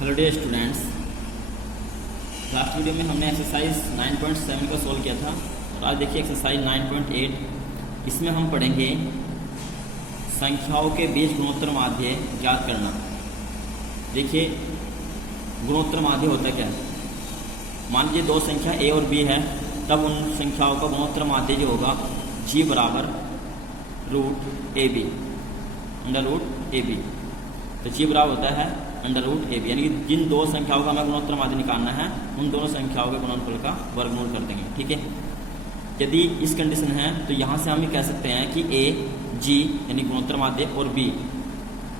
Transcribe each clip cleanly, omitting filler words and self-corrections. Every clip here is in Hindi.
Hello dear students, last video में हमने एक्सरसाइज 9.7 का सॉल्व किया था और आज देखिए एक्सरसाइज 9.8। इसमें हम पढ़ेंगे संख्याओं के बीच गुणोत्तर माध्य ज्ञात करना। देखिए गुणोत्तर माध्य होता क्या है। मान लीजिए दो संख्या ए और बी है, तब उन संख्याओं का गुणोत्तर माध्य जो होगा जी बराबर root A B, under root A B. तो जी बराबर होता है अंडर रूट ए बी, यानी कि जिन दो संख्याओं का हमें गुणोत्तर माध्य निकालना है उन दोनों संख्याओं के गुणनफल का वर्गमूल कर देंगे। ठीक है, यदि इस कंडीशन है तो यहाँ से हम ये कह सकते हैं कि ए जी यानी गुणोत्तर माध्य और बी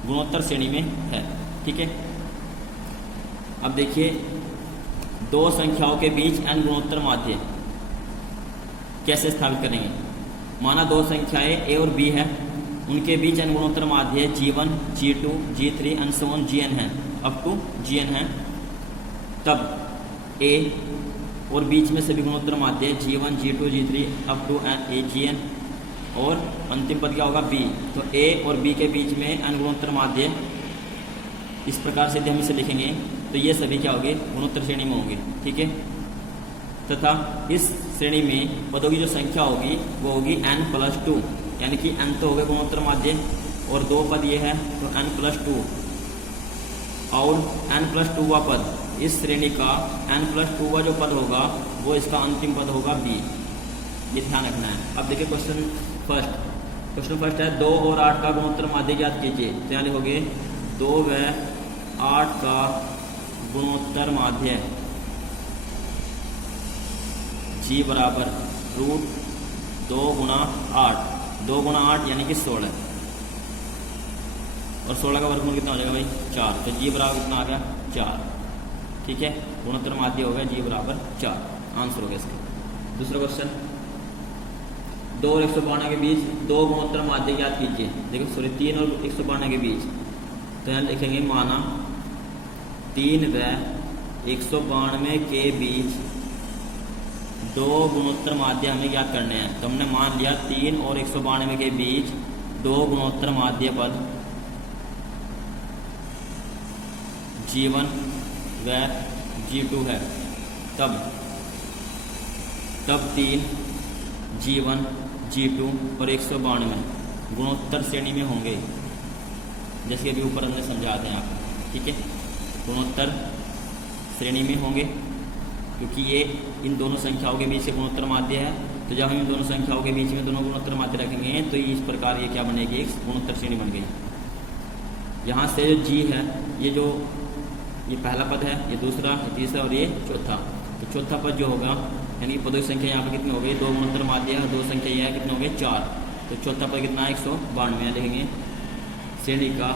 गुणोत्तर श्रेणी में है। ठीक है, अब देखिए दो संख्याओं के बीच एन गुणोत्तर माध्य कैसे स्थापित करेंगे। माना दो संख्याएं ए और बी है, उनके बीच एन गुणोत्तर माध्य G1, G2, G3 and so on Gn है, अप टू Gn है। तब A और बीच में सभी गुणोत्तर माध्य G1, G2, G3 up to Gn और अंतिम पद क्या होगा B। तो A और B के बीच में एन गुणोत्तर माध्य इस प्रकार से यदि हम इसे लिखेंगे तो ये सभी क्या होंगे, गुणोत्तर श्रेणी में होंगे। ठीक है, तथा इस श्रेणी में पदों की जो संख्या होगी वो होगी n+2, यानी कि n तो हो गए गुणोत्तर माध्य और दो पद ये है तो n+2 और n+2 पद इस श्रेणी का n+2 जो पद होगा वो इसका अंतिम पद होगा b। ये ध्यान रखना है। अब देखिए क्वेश्चन फर्स्ट है 2 और 8 का गुणोत्तर माध्य ज्ञात कीजिए। तो यहाँ लिखोगे 2 व 8 का गुणोत्तर माध्य जी बराबर रूट 2 गुणा 8, 2 गुणा 8 यानी कि 16 और 16 का वर्गमूल कितना हो जाएगा भाई 4। तो जी बराबर कितना आ गया 4। ठीक है, गुणोत्तर माध्य हो गया जी बराबर 4, आंसर हो गया इसका। दूसरा क्वेश्चन 2 और 152 के बीच दो गुणोत्तर माध्य ज्ञात कीजिए। देखो 3 और 152 के बीच, तो यहाँ लिखेंगे माना 3 व 192 के बीच दो गुणोत्तर माध्य हमें ज्ञात करने हैं। तो हमने मान लिया 3 और 192 के बीच दो गुणोत्तर माध्य पद G1 व G2 है। तब 3 G1, G2 और 192 गुणोत्तर श्रेणी में होंगे, जैसे अभी ऊपर हमने समझाते हैं आपको। ठीक है, गुणोत्तर श्रेणी में होंगे क्योंकि ये इन दोनों संख्याओं के बीच से गुणोत्तर माध्य है। तो जब हम इन दोनों संख्याओं के बीच में दोनों गुणोत्तर माध्य रखेंगे तो इस प्रकार ये क्या बनेगी, एक गुणोत्तर श्रेणी बन गई। यहाँ से जो जी है ये पहला पद है, ये दूसरा, ये तीसरा और ये चौथा। तो चौथा पद जो होगा यानी पदों की संख्या यहाँ पर कितनी हो गई, दो गुणोत्तर माध्य और दो संख्या यह कितने हो गए 4। तो चौथा पद कितना है 192 लिखेंगे। श्रेणी का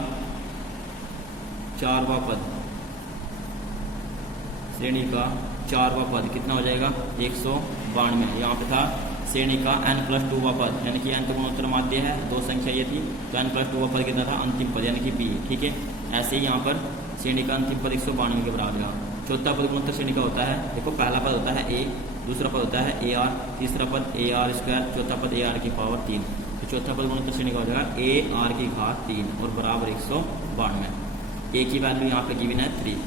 4वां पद, श्रेणी का 4वां पद कितना हो जाएगा 192। यहाँ पे था श्रेणी का n+2 पद, यानी कि n तो गुणोत्तर माध्य है, दो संख्या ये थी तो n+2 पद कितना था अंतिम पद यानी कि b। ठीक है, ऐसे ही यहाँ पर श्रेणी का अंतिम पद 192 के बराबर है। चौथा पद गुणोत्तर श्रेणी का होता है, देखो पहला पद होता है a, दूसरा पद होता है AR, तीसरा पद AR², चौथा पद AR की पावर 3। तो चौथा पद गुणोत्तर श्रेणी का हो जाएगा AR की घात 3 और बराबर 192। a की वैल्यू यहाँ पे गिवन है 3,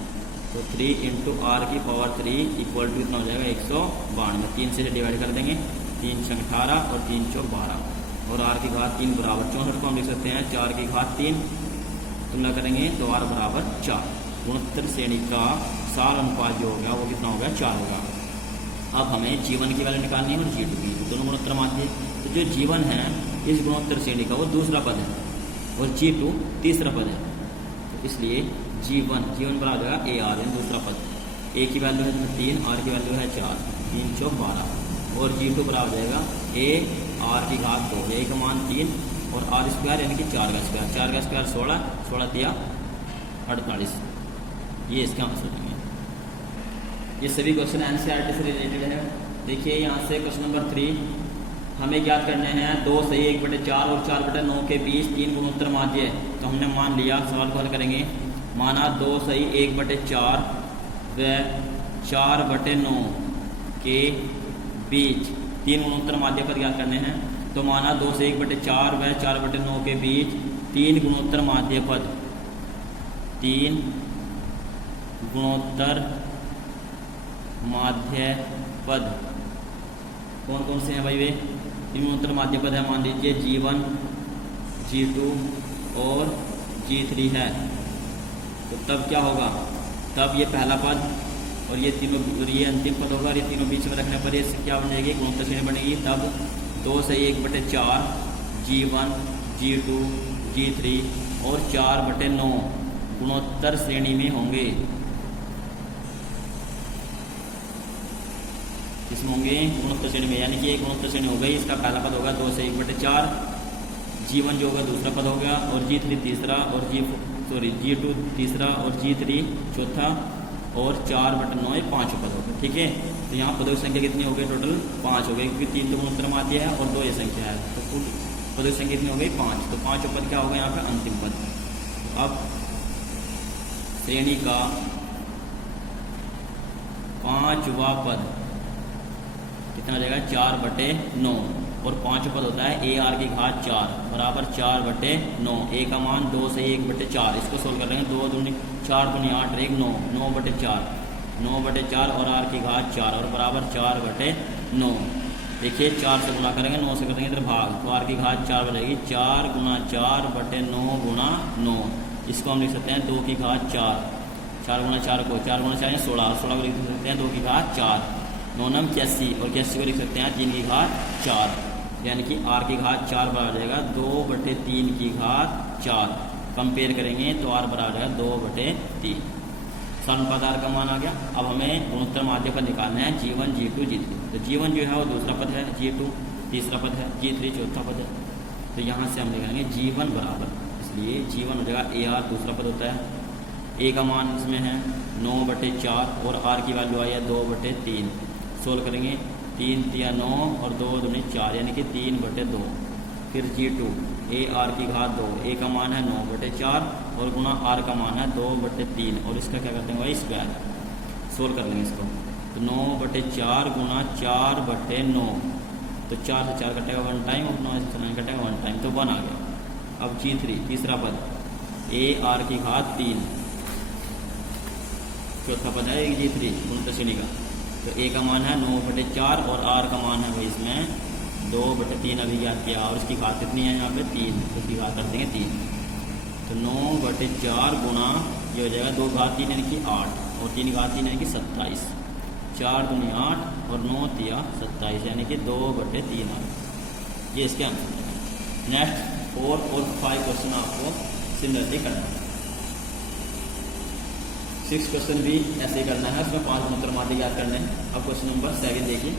तो 3 × R की पावर 3 इक्वल टू कितना हो जाएगा 192। 3 से डिवाइड कर देंगे, 3 × 18 और 3 × 12 और R की घात 3 बराबर 64 को हम लिख सकते हैं 4 की घात 3। तुलना करेंगे तो R बराबर 4। गुणोत्तर श्रेणी का सार अनुपात जो होगा वो कितना होगा 4 होगा। अब हमें G1 की वैल्यू निकालनी है और G2 की, दोनों गुणोत्तर माध्य। तो जो G1 है इस गुणोत्तर श्रेणी का वो दूसरा पद है और G2 तीसरा पद है। तो इसलिए G1 बराबर होगा AR यानी दूसरा पद। A की वैल्यू है 3, R की वैल्यू है 4, 3 × 12 और G2 बराबर जाएगा AR की घात 2, A का मान 3 और R² यानी कि 4 का स्क्वायर, 4 का स्क्वायर 16, 16 दिया 48। ये इसका आंसर है। ये सभी क्वेश्चन NCERT से रिलेटेड है। देखिए यहाँ से क्वेश्चन नंबर 3 हमें ज्ञात करने हैं 2 सही 1/4 और 4/9 के बीच 3 गुणोत्तर माध्य। तो हमने मान लिया, सवाल को हल करेंगे। माना 2 सही 1/4 व 4/9 के बीच 3 गुणोत्तर माध्य पद ज्ञात करने हैं। तो माना 2 से 1/4 व 4/9 के बीच 3 गुणोत्तर माध्य पद 3 गुणोत्तर माध्य पद कौन कौन से हैं भाई? वे गुणोत्तर माध्य पद है, मान लीजिए G1, G2 और G3 है। तो तब क्या होगा? तब ये पहला पद और ये तीनों और ये अंतिम पद होगा, और ये तीनों बीच में रखने पर ये क्या बनेगी? गुणोत्तर श्रेणी बनेगी। तब 2 से 1/4 G1, G2, G3 और 4/9 गुणोत्तर श्रेणी में होंगे। इसमें होंगे गुणोत्तर श्रेणी में, यानी कि एक गुणोत्तर श्रेणी हो गई। इसका पहला पद होगा 2 से 1/4, G1 जो होगा दूसरा पद हो गया, और G3 तीसरा, और G2 तीसरा, और G3 चौथा, और 4/9 ये 5 पद हो गए। ठीक है, तो यहाँ पदों की संख्या कितनी हो गई? टोटल 5 हो गई, क्योंकि 3 तो गुणोत्तर माध्य है और 2 ये संख्या है। तो कुल पदों की संख्या कितनी हो गई? 5। तो 5 पद क्या होगा यहाँ पे? अंतिम पद। अब श्रेणी का 5वां पद कितना हो जाएगा? 4/9, और 5 पद होता है AR की घात 4 बराबर 4/9। A का मान 2 से 1/4, इसको सोल्व कर लेंगे। 2 दूनी 4 दूनी 8 और 1 9, 9/4, 9/4 और R की घात 4 और बराबर 4/9। देखिए 4 से गुणा करेंगे, 9 से करेंगे इधर भाग, तो R की घात 4 बनेगी 4 × 4/9 × 9। इसको हम लिख सकते हैं 2 की घात 4, 4 × 4 को 4 × 4 16, 16 को लिख सकते हैं 2 की घात 4, 9 9 81, और 81 को लिख सकते हैं 3 की घात 4, यानी कि R की घात 4 बराबर हो जाएगा 2/3 की घात 4। कंपेयर करेंगे तो R बराबर हो जाएगा 2/3। समानुपात R का मान आ गया। अब हमें गुणोत्तर माध्य पद निकालना है G1, G2, G3। तो G1 जो है वो दूसरा पद है, G2 तीसरा पद है, G3 चौथा पद है। तो यहाँ से हम लिखेंगे G1 बराबर, इसलिए G1 हो जाएगा AR दूसरा पद होता है। A का मान इसमें है 9/4 और R की वैल्यू आई है 2/3। सोल्व करेंगे 3 × 9 और 2 दूनी 4, यानी कि 3/2। फिर G2 AR की घात 2, A का मान है 9/4 और गुणा R का मान है 2/3, और इसका क्या करते हैं भाई? स्क्वायर। सोल्व कर लेंगे इसको, तो 9/4 गुणा 4/9, तो 4 से 4 कटेगा 1 टाइम, और 9 से 9 कटेगा 1 टाइम, तो 1 आ गया। अब G3 तीसरा पद AR की घात 3, चौथा पद है G3 गुणोत्तर श्रेणी का। तो A का मान है 9/4 और R का मान है भाई इसमें 2/3 अभी याद किया, और इसकी घात कितनी है यहाँ पे? 3, इसकी घात कर देंगे 3। तो 9/4 गुणा ये हो जाएगा 2 घात 3 यानी कि 8, और 3 घात 3 यानी कि 27, 4 दूनी 8 और 9 तिया 27, यानी कि 2/3 आ गया। ये इसके आंसर है। नेक्स्ट 4 और 5 क्वेश्चन आपको सिमिलरली करना है। 6 क्वेश्चन भी ऐसे ही करना है, उसमें 5 गुणोत्तर माध्य याद करने हैं। अब क्वेश्चन नंबर 7 देखिए।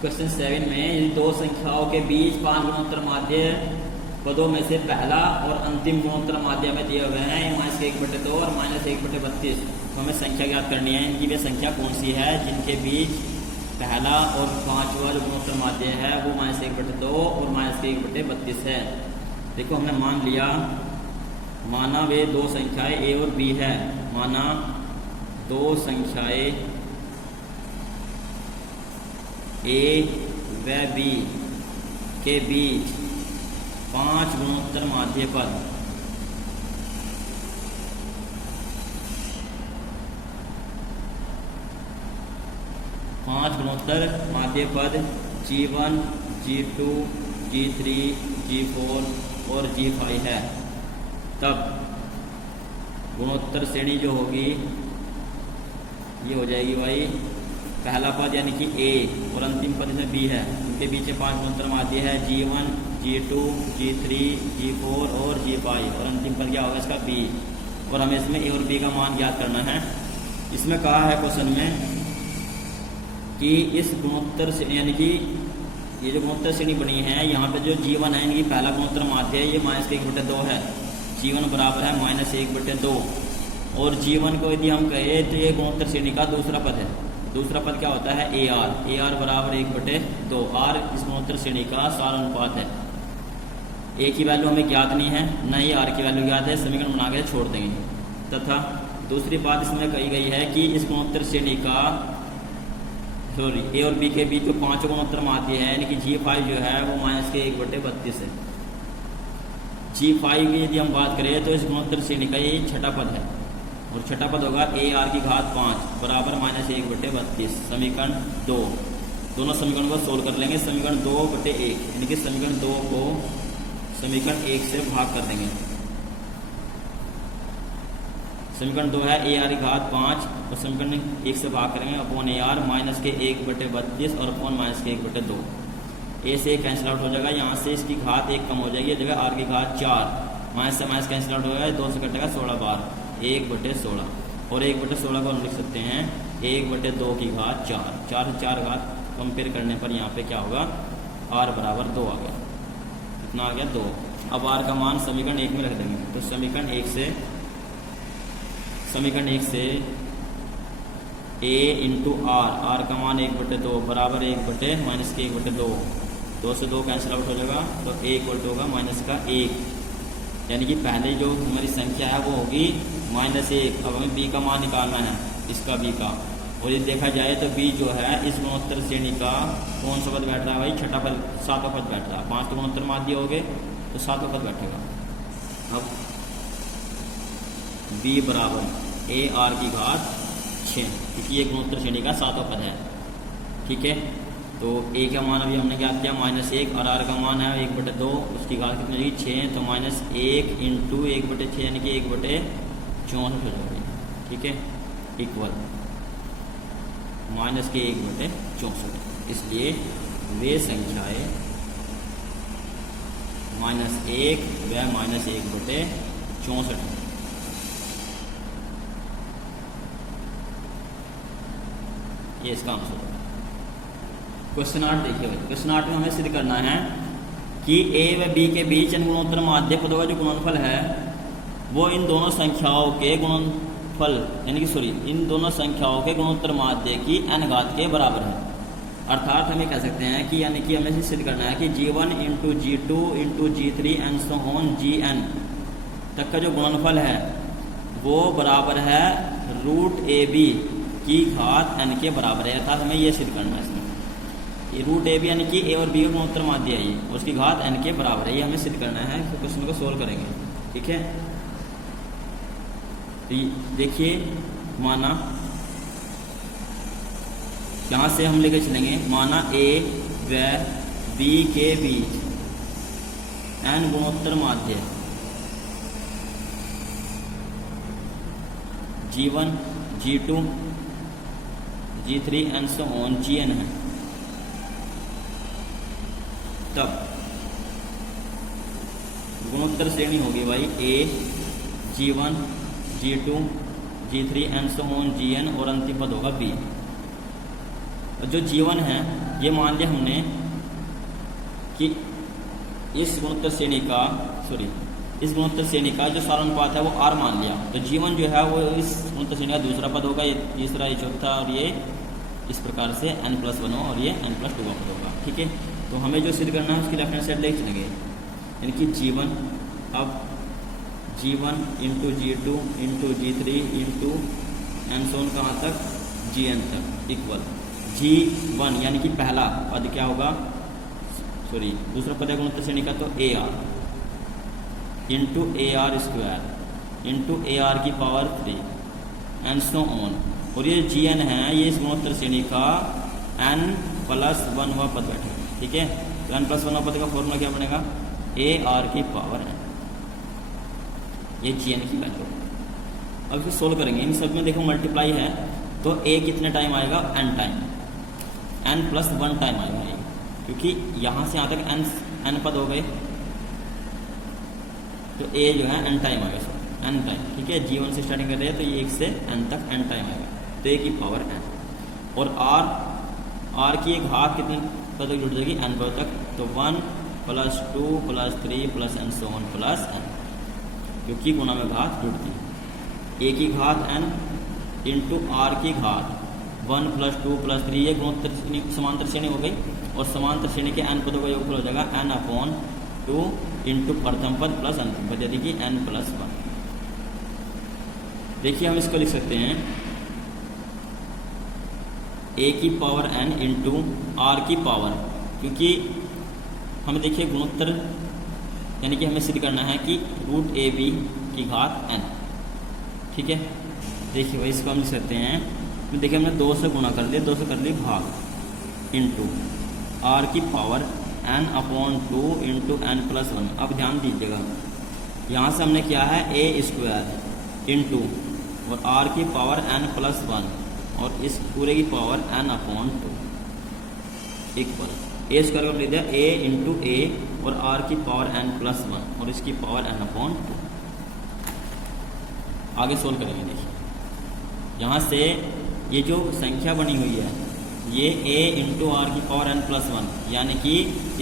क्वेश्चन 7 में इन दो संख्याओं के बीच 5 गुणोत्तर माध्य पदों में से पहला और अंतिम गुणोत्तर माध्य में दिए हुए हैं -1/2 और -1/32। तो हमें संख्या याद करनी है, इनकी वे संख्या कौन सी है जिनके बीच पहला और 5वां जो गुणोत्तर माध्य है वो -1/2 और -1/32 है। देखो हमने मान लिया, माना वे दो संख्याएं A और B है, माना दो संख्याएं A व B के बीच 5 गुणोत्तर माध्य पद G1, G2, G3, G4 और G5 है। तब गुणोत्तर श्रेणी जो होगी ये हो जाएगी भाई पहला पद यानी कि A और अंतिम पद इसमें B है, उनके बीच 5 गुणोत्तर माध्य है G1, G2, G3, G4 और G5 और अंतिम पद क्या होगा इसका B, और हमें इसमें A और B का मान ज्ञात करना है। इसमें कहा है क्वेश्चन में कि इस गुणोत्तर श्रेणी यानी कि ये जो गुणोत्तर श्रेणी बनी है यहाँ पे जो G1 है इनकी पहला गुणोत्तर माध्य है ये -1/2 है। G1 बराबर है -1/2 और G1 को यदि हम कहें तो ये गुणोत्तर श्रेणी का दूसरा पद है। दूसरा पद क्या होता है AR बराबर 1/2। R इस गुणोत्तर श्रेणी का सार अनुपात है। A की वैल्यू हमें ज्ञात नहीं है, न ही R की वैल्यू ज्ञात है, समीकरण बना के छोड़ देंगे। तथा दूसरी बात इसमें कही गई है कि इस गुणोत्तर श्रेणी का A और B के बीच जो 5 गुणोत्तर माध्य है यानी कि G5 जो है वो -1/32 है। G5 की यदि हम बात करें तो इस गुणोत्तर श्रेणी का ये छठा पद है। और छठा पद होगा ए आर की घात 5 बराबर -1/32। समीकरण 2, दोनों समीकरण को सोल्व कर लेंगे। समीकरण 2/1 यानी कि समीकरण 2 को समीकरण 1 से भाग कर देंगे। समीकरण 2 है ए आर की घात 5 और समीकरण 1 से भाग करेंगे अपॉन ए आर -1/32 और अपॉन -1/2। ए से कैंसिल आउट हो जाएगा, यहाँ से इसकी घात 1 कम हो जाएगी, जगह आर की घात 4, माइनस से माइनस कैंसिल आउट हो जाएगा, 2 से कटेगा 16 बार 1/16 और 1/16 को हम लिख सकते हैं 1/2 की घात 4। 4 से 4 घात कंपेयर करने पर यहाँ पे क्या होगा, आर बराबर 2 आ गया। कितना आ गया 2। अब आर का मान समीकरण 1 में रख देंगे। तो समीकरण 1 से ए इंटू आर का मान 1/2 बराबर 1/-1/2। 2 से 2 कैंसिल आउट हो जाएगा तो ए इक्वल टू होगा -1, यानी कि पहले जो हमारी संख्या है वो होगी -1। अब हमें बी का मान निकालना है, इसका बी का। और ये देखा जाए तो बी जो है इस गुणोत्तर श्रेणी का कौन सा पद बैठ रहा है भाई, छठा पद, 7वां पद बैठ रहा है। 5 तो गुणोत्तर माध्य हो गए तो 7वां पद बैठेगा। अब बी बराबर ए आर की घात 6, क्योंकि ये गुणोत्तर श्रेणी का 7वां पद है। ठीक है, तो ए का मान अभी हमने ज्ञात किया -1 और आर का मान है 1/2, उसकी घात कितनी होगी 6, तो -1 इंटू 1/6 यानी कि 1/64 हो जाएगी। ठीक है, इक्वल -1/64। इसलिए वे संख्याएं -1 व -1/64। ये इसका आंसर है। क्वेश्चन 8 देखिए भाई, क्वेश्चन 8 में हमें सिद्ध करना है कि ए व बी के बीच इन गुणोत्तर माध्य पदों का जो गुणनफल है वो इन दोनों संख्याओं के गुणनफल यानी कि इन दोनों संख्याओं के गुणोत्तर माध्य की n घात के बराबर है। अर्थात हमें कह सकते हैं कि यानी कि हमें सिद्ध करना है कि G1 into G2 into G3 and so on Gn तक का जो गुणनफल है वो बराबर है √AB की घात n के बराबर है। अर्थात हमें ये सिद्ध करना है। इसमें ये √AB यानी कि ए और बी का गुणोत्तर माध्य है, और उसकी घात n के बराबर है। ये हमें सिद्ध करना है, तो क्वेश्चन को सोल्व करेंगे। ठीक है, तो देखिए माना यहाँ से हम लेकर चलेंगे, माना ए व बी के बीच n गुणोत्तर माध्य G1 G2 G3 and so on Gn है। तब गुणोत्तर श्रेणी होगी भाई A G1 G2 G3 and so on Gn और अंतिम पद होगा B। और जो G1 है ये मान लिया हमने कि इस गुणोत्तर श्रेणी का जो सारानुपात है वो R मान लिया। तो G1 जो है वो इस गुणोत्तर श्रेणी का दूसरा पद होगा, ये तीसरा, ये चौथा, और ये इस प्रकार से n+1 और ये n+2 का पद होगा। ठीक है, तो हमें जो सिद्ध करना है उसकी लेफ्ट हैंड साइड ले चलेंगे, यानी कि G1, अब G1 into G2 into G3 into and so on कहाँ तक Gn तक इक्वल G1 यानी कि पहला पद क्या होगा, दूसरा पद है गुणोत्तर श्रेणी का तो AR into AR² into AR की पावर 3 एंड सो ऑन। और ये Gn है, ये इस गुणोत्तर श्रेणी का n+1वां पद बैठेगा। ठीक है, तो n+1वां पद का फॉर्मूला क्या बनेगा, AR की पावर n, ये Gn की वैल्यू। अब इसे सोल्व करेंगे, इन सब में देखो मल्टीप्लाई है तो A कितने टाइम आएगा, n टाइम, n+1 टाइम आएगा ये, क्योंकि यहाँ से यहाँ तक n पद हो गए तो A जो है n टाइम आएगा, n टाइम। ठीक है, G1 से स्टार्टिंग कर रहे हैं तो ये 1 से n तक n टाइम आएगा, तो A की पावर n। और R की एक घात कितने पद तक जुड़ जाएगी, n पद तक, तो 1 + 2 + 3 + and so on plus n, क्योंकि गुणा में घात जुड़ती है। A की घात n इंटू R की घात 1 + 2 + 3, ये गुणोत्तर समांतर श्रेणी हो गई, और समांतर श्रेणी के n पदों का योगफल हो जाएगा n/2 इंटू प्रथम पद प्लस अंतिम पद, यानी कि n+1। देखिए हम इसको लिख सकते हैं A की पावर n इंटू R की पावर, क्योंकि हमें देखिए गुणोत्तर यानी कि हमें सिद्ध करना है कि √AB की घात n। ठीक है, देखिए भाई इसको हम लिख सकते हैं, तो देखिए हमने 2 से गुणा कर लिया, 2 से कर लिया भाग इंटू आर की power n upon 2 into N plus 1। अब ध्यान दीजिएगा, यहाँ से हमने किया है ए स्क्वायर इंटू और आर की पावर n प्लस 1 और इस पूरे की power n upon 2 equal A square का लिख दिया ए इंटू ए और आर की पावर n प्लस 1 और इसकी पावर n अपॉन 2। आगे सोल्व करेंगे। देखिए यहाँ से ये जो संख्या बनी हुई है ये a इंटू आर की पावर n प्लस 1, यानी कि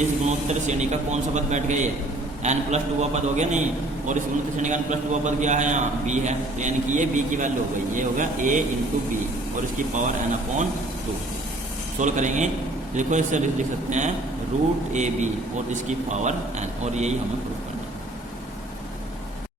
इस गुणोत्तर श्रेणी का कौन सा पद बैठ गया है n प्लस 2 पद हो गया नहीं, और इस गुणोत्तर श्रेणी का n प्लस 2 पद क्या है यहाँ b है, तो यानी कि ये b की वैल्यू हो गई, ये हो गया a इंटू बी और इसकी पावर n अपॉन 2। सोल्व करेंगे, देखो इससे लिख सकते हैं रूट ए बी और इसकी पावर n, और यही हमें प्रूफ करना है।